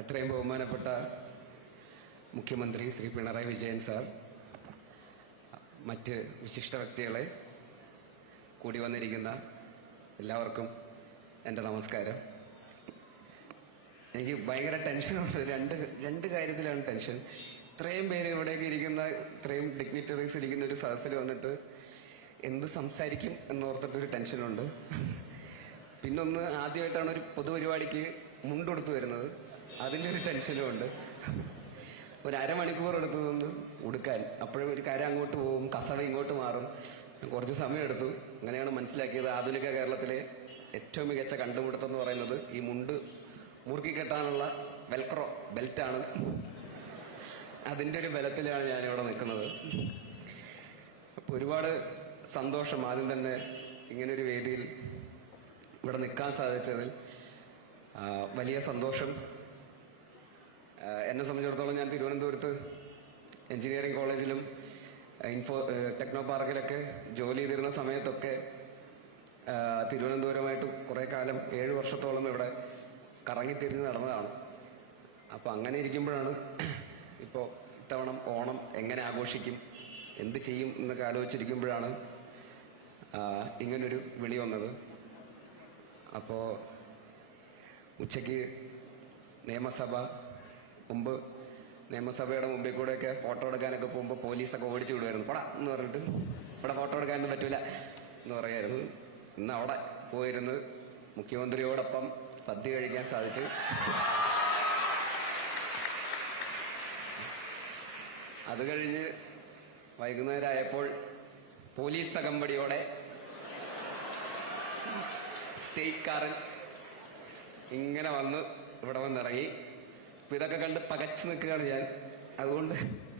എത്രയും ബഹുമാനപ്പെട്ട മുഖ്യമന്ത്രി ശ്രീ പിണറായി വിജയൻ സാർ, മറ്റ് വിശിഷ്ട വ്യക്തികളെ, കൂടി വന്നിരിക്കുന്ന എല്ലാവർക്കും എൻ്റെ നമസ്കാരം. എനിക്ക് ഭയങ്കര ടെൻഷനുണ്ട്. രണ്ട് കാര്യത്തിലാണ് ടെൻഷൻ. ഇത്രയും പേര് ഇവിടേക്ക് ഇരിക്കുന്ന, ഇത്രയും ഡിഗ്നിറ്ററീസ് ഇരിക്കുന്ന ഒരു സദസ്സിൽ വന്നിട്ട് എന്ത് സംസാരിക്കും എന്നോർത്തിട്ടൊരു ടെൻഷനുണ്ട്. പിന്നൊന്ന്, ആദ്യമായിട്ടാണ് ഒരു പൊതുപരിപാടിക്ക് മുണ്ടെടുത്ത് വരുന്നത്, അതിൻ്റെ ഒരു ടെൻഷനും ഉണ്ട്. ഒരു അരമണിക്കൂർ എടുത്തു നിന്ന് ഉടുക്കാൻ, അപ്പോഴും ഒരു കര അങ്ങോട്ട് പോകും, കസവ ഇങ്ങോട്ട് മാറും. കുറച്ച് സമയമെടുത്തു. അങ്ങനെയാണ് മനസ്സിലാക്കിയത് ആധുനിക കേരളത്തിലെ ഏറ്റവും മികച്ച കണ്ടുപിടുത്തം എന്ന് പറയുന്നത് ഈ മുണ്ട് മുറുക്കി കെട്ടാനുള്ള വെൽക്രോ ബെൽറ്റാണ്. അതിൻ്റെ ഒരു ബലത്തിലാണ് ഞാനിവിടെ നിൽക്കുന്നത്. അപ്പോൾ ഒരുപാട് സന്തോഷം. ആദ്യം തന്നെ ഇങ്ങനൊരു വേദിയിൽ ഇവിടെ നിൽക്കാൻ സാധിച്ചതിൽ വലിയ സന്തോഷം. എന്നെ സംബന്ധിച്ചിടത്തോളം ഞാൻ തിരുവനന്തപുരത്ത് എഞ്ചിനീയറിംഗ് കോളേജിലും ടെക്നോ പാർക്കിലൊക്കെ ജോലി ചെയ്തിരുന്ന സമയത്തൊക്കെ തിരുവനന്തപുരമായിട്ട് കുറേ കാലം 7 വർഷത്തോളം ഇവിടെ കറങ്ങിത്തിരിഞ്ഞ് നടന്നതാണ്. അപ്പോൾ അങ്ങനെ ഇരിക്കുമ്പോഴാണ് ഇപ്പോൾ ഇത്തവണ ഓണം എങ്ങനെ ആഘോഷിക്കും, എന്ത് ചെയ്യും എന്നൊക്കെ ആലോചിച്ചിരിക്കുമ്പോഴാണ് ഇങ്ങനൊരു വിളി വന്നത്. അപ്പോൾ ഉച്ചയ്ക്ക് നിയമസഭയുടെ മുമ്പിൽ കൂടെയൊക്കെ ഫോട്ടോ എടുക്കാനൊക്കെ പോകുമ്പോൾ പോലീസൊക്കെ ഓടിച്ചു വിടുമായിരുന്നു. പടാ എന്ന് പറഞ്ഞിട്ട്, ഇവിടെ ഫോട്ടോ എടുക്കാനൊന്നും പറ്റൂല എന്ന് പറയായിരുന്നു. ഇന്ന് അവിടെ പോയിരുന്ന് മുഖ്യമന്ത്രിയോടൊപ്പം സദ്യ കഴിക്കാൻ സാധിച്ചു. അത് കഴിഞ്ഞ് വൈകുന്നേരം ആയപ്പോൾ പോലീസ് അകമ്പടിയോടെ സ്റ്റേറ്റ് കാറിൽ ഇങ്ങനെ വന്ന് ഇവിടെ വന്നിറങ്ങി. അപ്പൊ ഇതൊക്കെ കണ്ട് പകച്ചു നിൽക്കുകയാണ് ഞാൻ. അതുകൊണ്ട്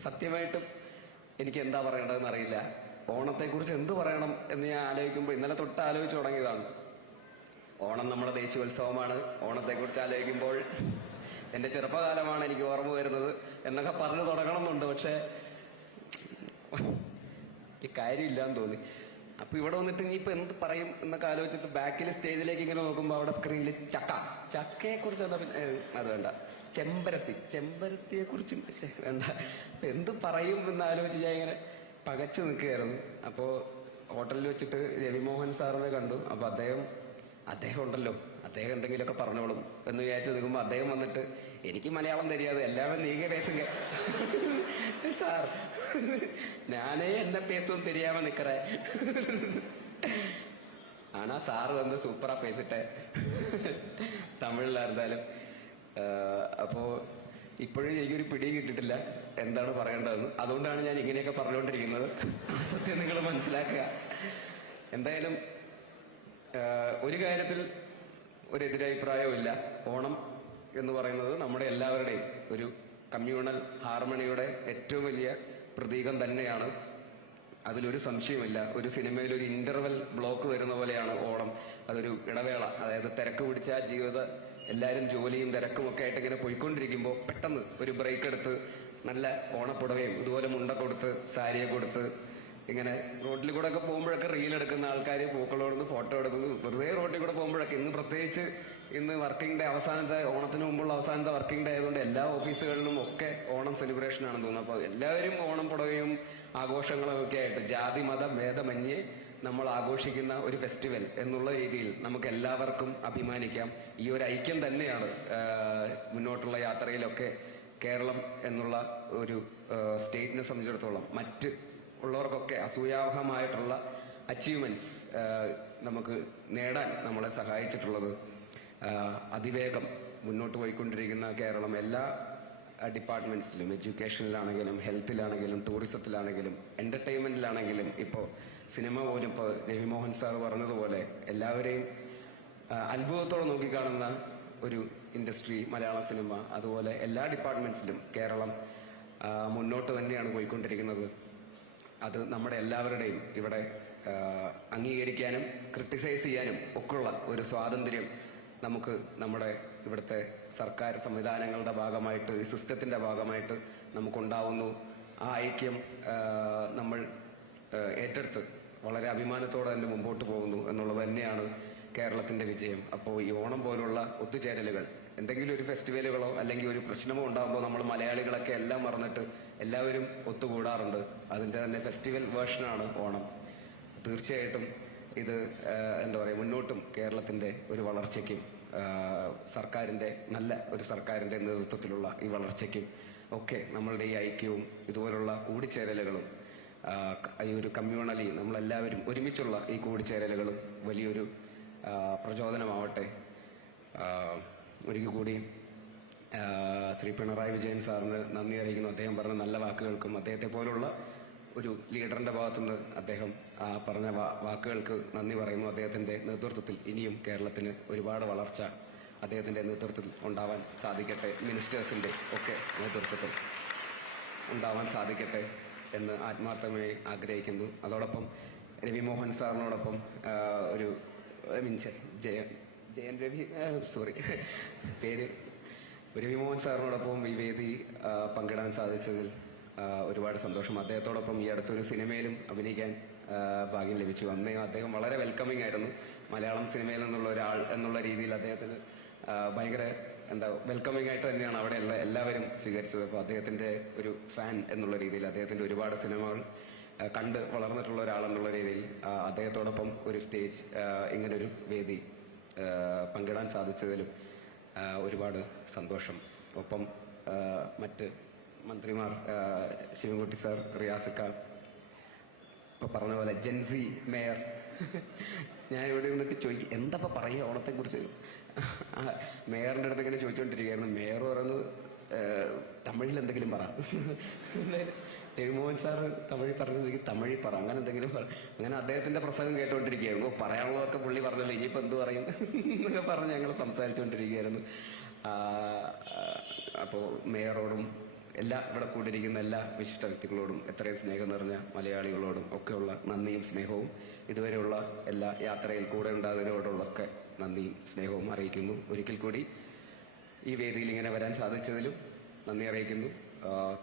സത്യമായിട്ടും എനിക്ക് എന്താ പറയേണ്ടതെന്ന് അറിയില്ല. ഓണത്തെക്കുറിച്ച് എന്ത് പറയണം എന്ന് ഞാൻ ആലോചിക്കുമ്പോൾ, ഇന്നലെ തൊട്ട് ആലോചിച്ചു തുടങ്ങിയതാണ്. ഓണം നമ്മുടെ ദേശീയോത്സവമാണ്. ഓണത്തെക്കുറിച്ച് ആലോചിക്കുമ്പോൾ എൻ്റെ ചെറുപ്പകാലമാണ് എനിക്ക് ഓർമ്മ വരുന്നത് എന്നൊക്കെ പറഞ്ഞു തുടങ്ങണമെന്നുണ്ട്. പക്ഷേ കാര്യമില്ലാന്ന് തോന്നി. അപ്പൊ ഇവിടെ വന്നിട്ട് ഇനിയിപ്പോ എന്ത് പറയും എന്നൊക്കെ ആലോചിച്ചിട്ട് ബാക്കിൽ സ്റ്റേജിലേക്ക് ഇങ്ങനെ നോക്കുമ്പോൾ അവിടെ സ്ക്രീനിൽ ചക്കയെ കുറിച്ച് എന്താ, പിന്നെ അത് വേണ്ട, ചെമ്പരത്തിയെ കുറിച്ചും വേണ്ട, എന്ത് പറയും എന്ന് ആലോചിച്ച് ഞാൻ ഇങ്ങനെ പകച്ചു നിൽക്കുകയായിരുന്നു. അപ്പോൾ ഹോട്ടലിൽ വെച്ചിട്ട് രവിമോഹൻ സാറിനെ കണ്ടു. അപ്പൊ അദ്ദേഹം ഉണ്ടല്ലോ, അദ്ദേഹം എന്തെങ്കിലുമൊക്കെ പറഞ്ഞോളും എന്ന് വിചാരിച്ചു നിൽക്കുമ്പോൾ അദ്ദേഹം വന്നിട്ട്, എനിക്ക് മലയാളം தெரியாது, എല്ലാവരും നീങ്ങ പേസുങ്ക സാർ, ഞാനേ എന്നെ പേസും தெரியாம നിക്കറേ. ആണാ സാറ് വന്ന് സൂപ്പറാ പേസിട്ടെ, തമിഴിലായിരുന്നാലും. അപ്പോ ഇപ്പോഴും എനിക്കൊരു പിടി കിട്ടിയിട്ടില്ല എന്താണ് പറയേണ്ടതെന്ന്. അതുകൊണ്ടാണ് ഞാൻ ഇങ്ങനെയൊക്കെ പറഞ്ഞുകൊണ്ടിരിക്കുന്നത്. സത്യം നിങ്ങൾ മനസ്സിലാക്കുക. എന്തായാലും ഒരു കാര്യത്തിൽ ഒരു എതിരഭിപ്രായവുമില്ല. ഓണം എന്ന് പറയുന്നത് നമ്മുടെ എല്ലാവരുടെയും ഒരു കമ്മ്യൂണൽ ഹാർമണിയുടെ ഏറ്റവും വലിയ പ്രതീകം തന്നെയാണ്. അതിലൊരു സംശയമില്ല. ഒരു സിനിമയിൽ ഒരു ഇന്റർവെൽ ബ്ലോക്ക് വരുന്ന പോലെയാണ് ഓണം. അതൊരു ഇടവേള, അതായത് തിരക്ക് പിടിച്ച എല്ലാവരും ജോലിയും തിരക്കും ഒക്കെ ആയിട്ട് ഇങ്ങനെ പോയിക്കൊണ്ടിരിക്കുമ്പോൾ പെട്ടെന്ന് ഒരു ബ്രേക്ക് എടുത്ത് നല്ല ഓണപ്പുടവയും ഇതുപോലെ മുണ്ട കൊടുത്ത് സാരിയെ കൊടുത്ത് ഇങ്ങനെ റോഡിൽ കൂടെ ഒക്കെ പോകുമ്പോഴൊക്കെ റീലെടുക്കുന്ന ആൾക്കാർ, പൂക്കളോടുന്ന് ഫോട്ടോ എടുക്കുന്നു. വെറുതെ റോഡിൽ കൂടെ പോകുമ്പോഴൊക്കെ, ഇന്ന് വർക്കിംഗ് ഡേ, ഓണത്തിന് മുമ്പുള്ള അവസാനത്തെ വർക്കിംഗ് ഡേ ആയതുകൊണ്ട് എല്ലാ ഓഫീസുകളിലും ഒക്കെ ഓണം സെലിബ്രേഷൻ ആണെന്ന് തോന്നുന്നു. അപ്പോൾ എല്ലാവരും ഓണം പുടവയും ആഘോഷങ്ങളും ഒക്കെ ആയിട്ട് ജാതി മത ഭേദമന്യേ നമ്മൾ ആഘോഷിക്കുന്ന ഒരു ഫെസ്റ്റിവൽ എന്നുള്ള രീതിയിൽ നമുക്ക് എല്ലാവർക്കും അഭിമാനിക്കാം. ഈ ഒരു ഐക്യം തന്നെയാണ് മുന്നോട്ടുള്ള യാത്രയിലൊക്കെ കേരളം എന്നുള്ള ഒരു സ്റ്റേറ്റിനെ സംബന്ധിച്ചിടത്തോളം മറ്റ് ഉള്ളവർക്കൊക്കെ അസൂയാവഹമായിട്ടുള്ള അച്ചീവ്മെന്റ്സ് നമുക്ക് നേടാൻ നമ്മളെ സഹായിച്ചിട്ടുള്ളത്. അതിവേഗം മുന്നോട്ട് പോയിക്കൊണ്ടിരിക്കുന്ന കേരളം എല്ലാ ഡിപ്പാർട്ട്മെന്റ്സിലും, എഡ്യൂക്കേഷനിലാണെങ്കിലും ഹെൽത്തിലാണെങ്കിലും ടൂറിസത്തിലാണെങ്കിലും എന്റർടൈൻമെന്റിലാണെങ്കിലും, ഇപ്പോൾ സിനിമ പോലും ഇപ്പോൾ രവിമോഹൻ സാർ പറഞ്ഞതുപോലെ എല്ലാവരെയും അത്ഭുതത്തോടെ നോക്കിക്കാണുന്ന ഒരു ഇൻഡസ്ട്രി മലയാള സിനിമ. അതുപോലെ എല്ലാ ഡിപ്പാർട്ട്മെന്റ്സിലും കേരളം മുന്നോട്ട് തന്നെയാണ് പോയിക്കൊണ്ടിരിക്കുന്നത്. അത് നമ്മുടെ എല്ലാവരുടെയും ഇവിടെ അംഗീകരിക്കാനും ക്രിട്ടിസൈസ് ചെയ്യാനും ഒക്കെയുള്ള ഒരു സ്വാതന്ത്ര്യം നമുക്ക് നമ്മുടെ ഇവിടുത്തെ സർക്കാർ സംവിധാനങ്ങളുടെ ഭാഗമായിട്ട്, ഈ സിസ്റ്റത്തിന്റെ ഭാഗമായിട്ട് നമുക്കുണ്ടാവുന്നു. ആ ഐക്യം നമ്മൾ ഏറ്റെടുത്ത് വളരെ അഭിമാനത്തോടെ തന്നെ മുമ്പോട്ട് പോകുന്നു എന്നുള്ളത് തന്നെയാണ് കേരളത്തിന്റെ വിജയം. അപ്പോൾ ഈ ഓണം പോലുള്ള ഒത്തുചേരലുകൾ എന്തെങ്കിലും ഒരു ഫെസ്റ്റിവലുകളോ അല്ലെങ്കിൽ ഒരു പ്രശ്നമോ ഉണ്ടാകുമ്പോൾ നമ്മൾ മലയാളികളൊക്കെ എല്ലാം മറന്നിട്ട് എല്ലാവരും ഒത്തുകൂടാറുണ്ട്. അതിൻ്റെ തന്നെ ഫെസ്റ്റിവൽ വേർഷനാണ് ഓണം. തീർച്ചയായിട്ടും ഇത് എന്താ പറയുക, മുന്നോട്ടും കേരളത്തിൻ്റെ ഒരു വളർച്ചയ്ക്കും സർക്കാരിൻ്റെ നല്ല ഒരു സർക്കാരിൻ്റെ നേതൃത്വത്തിലുള്ള ഈ വളർച്ചയ്ക്കും ഒക്കെ നമ്മളുടെ ഈ ഐക്യവും ഇതുപോലുള്ള കൂടിച്ചേരലുകളും ഈ ഒരു കമ്മ്യൂണലി നമ്മളെല്ലാവരും ഒരുമിച്ചുള്ള ഈ കൂടിച്ചേരലുകളും വലിയൊരു പ്രചോദനമാവട്ടെ. ഒരിക്കൽ കൂടി ശ്രീ പിണറായി വിജയൻ സാറിന് നന്ദി അറിയിക്കുന്നു. അദ്ദേഹം പറഞ്ഞ നല്ല വാക്കുകൾക്കും അദ്ദേഹത്തെ പോലുള്ള ഒരു ലീഡറിന്റെ ഭാഗത്തുനിന്ന് അദ്ദേഹം പറഞ്ഞ വാക്കുകൾക്ക് നന്ദി പറയുന്നു. അദ്ദേഹത്തിന്റെ നേതൃത്വത്തിൽ ഇനിയും കേരളത്തിന് ഒരുപാട് വളർച്ച അദ്ദേഹത്തിന്റെ നേതൃത്വത്തിൽ ഉണ്ടാവാൻ സാധിക്കട്ടെ, മിനിസ്റ്റേഴ്സിന്റെ ഒക്കെ നേതൃത്വത്തിൽ ഉണ്ടാവാൻ സാധിക്കട്ടെ എന്ന് ആത്മാർത്ഥമായി ആഗ്രഹിക്കുന്നു. അതോടൊപ്പം രവി മോഹൻ സാറിനോടൊപ്പം ഒരു ജയൻ രവി പേര് രവി മോഹൻ സാറിനോടൊപ്പം ഈ വേദി പങ്കിടാൻ സാധിച്ചതിൽ ഒരുപാട് സന്തോഷം. അദ്ദേഹത്തോടൊപ്പം ഈ അടുത്തൊരു സിനിമയിലും അഭിനയിക്കാൻ ഭാഗ്യം ലഭിച്ചു. അന്ന് അദ്ദേഹം വളരെ വെൽക്കമിങ് ആയിരുന്നു. മലയാളം സിനിമയിൽ നിന്നുള്ള ഒരാൾ എന്നുള്ള രീതിയിൽ അദ്ദേഹത്തിന് ഭയങ്കര വെൽക്കമിങ് ആയിട്ട് തന്നെയാണ് അവിടെയുള്ള എല്ലാവരും സ്വീകരിച്ചത്. അപ്പോൾ അദ്ദേഹത്തിന്റെ ഒരു ഫാൻ എന്നുള്ള രീതിയിൽ, അദ്ദേഹത്തിന്റെ ഒരുപാട് സിനിമകൾ കണ്ട് വളർന്നിട്ടുള്ള ഒരാളെന്നുള്ള രീതിയിൽ അദ്ദേഹത്തോടൊപ്പം ഒരു സ്റ്റേജ്, ഇങ്ങനൊരു വേദി പങ്കിടാൻ സാധിച്ചതിലും ഒരുപാട് സന്തോഷം. ഒപ്പം മറ്റ് മന്ത്രിമാർ, ശിവൻകുട്ടി സാർ, റിയാസക്ക, ഇപ്പൊ പറഞ്ഞ പോലെ ജെൻസി മേയർ, ഞാൻ ഇവിടെ നിന്നിട്ട് ചോദിക്കും എന്താ പറയുക ഓണത്തെക്കുറിച്ച്. മേയറിൻ്റെ അടുത്ത് ഇങ്ങനെ ചോദിച്ചുകൊണ്ടിരിക്കുകയായിരുന്നു. മേയർ പറയുന്നത് തമിഴിൽ എന്തെങ്കിലും പറ. രവിമോഹൻ സാറ് തമിഴിൽ പറഞ്ഞെങ്കിൽ തമിഴിൽ പറ, അങ്ങനെ എന്തെങ്കിലും പറ. അങ്ങനെ അദ്ദേഹത്തിന്റെ പ്രസംഗം കേട്ടുകൊണ്ടിരിക്കുകയായിരുന്നു. പറയാനുള്ളതൊക്കെ പുള്ളി പറഞ്ഞല്ലോ, ഇനിയിപ്പോൾ എന്ത് പറയും എന്നൊക്കെ പറഞ്ഞ് ഞങ്ങൾ സംസാരിച്ചുകൊണ്ടിരിക്കുകയായിരുന്നു. അപ്പോൾ മേയറോടും ഇവിടെ കൂടിയിരിക്കുന്ന എല്ലാ വിശിഷ്ട വ്യക്തികളോടും, എത്രയും സ്നേഹം നിറഞ്ഞ മലയാളികളോടും ഒക്കെയുള്ള നന്ദിയും സ്നേഹവും, ഇതുവരെയുള്ള എല്ലാ യാത്രയിൽ കൂടെ ഉണ്ടാകുന്നതിനോടുള്ളൊക്കെ നന്ദിയും സ്നേഹവും അറിയിക്കുന്നു. ഒരിക്കൽ കൂടി ഈ വേദിയിൽ ഇങ്ങനെ വരാൻ സാധിച്ചതിലും നന്ദി അറിയിക്കുന്നു.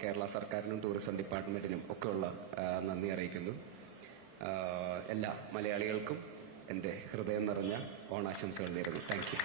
കേരള സർക്കാരിനും ടൂറിസം ഡിപ്പാർട്ട്മെന്റിനും ഒക്കെയുള്ള നന്ദി അറിയിക്കുന്നു. എല്ലാ മലയാളികൾക്കും എൻ്റെ ഹൃദയം നിറഞ്ഞ ഓണാശംസകൾ നേരുന്നു. Thank you.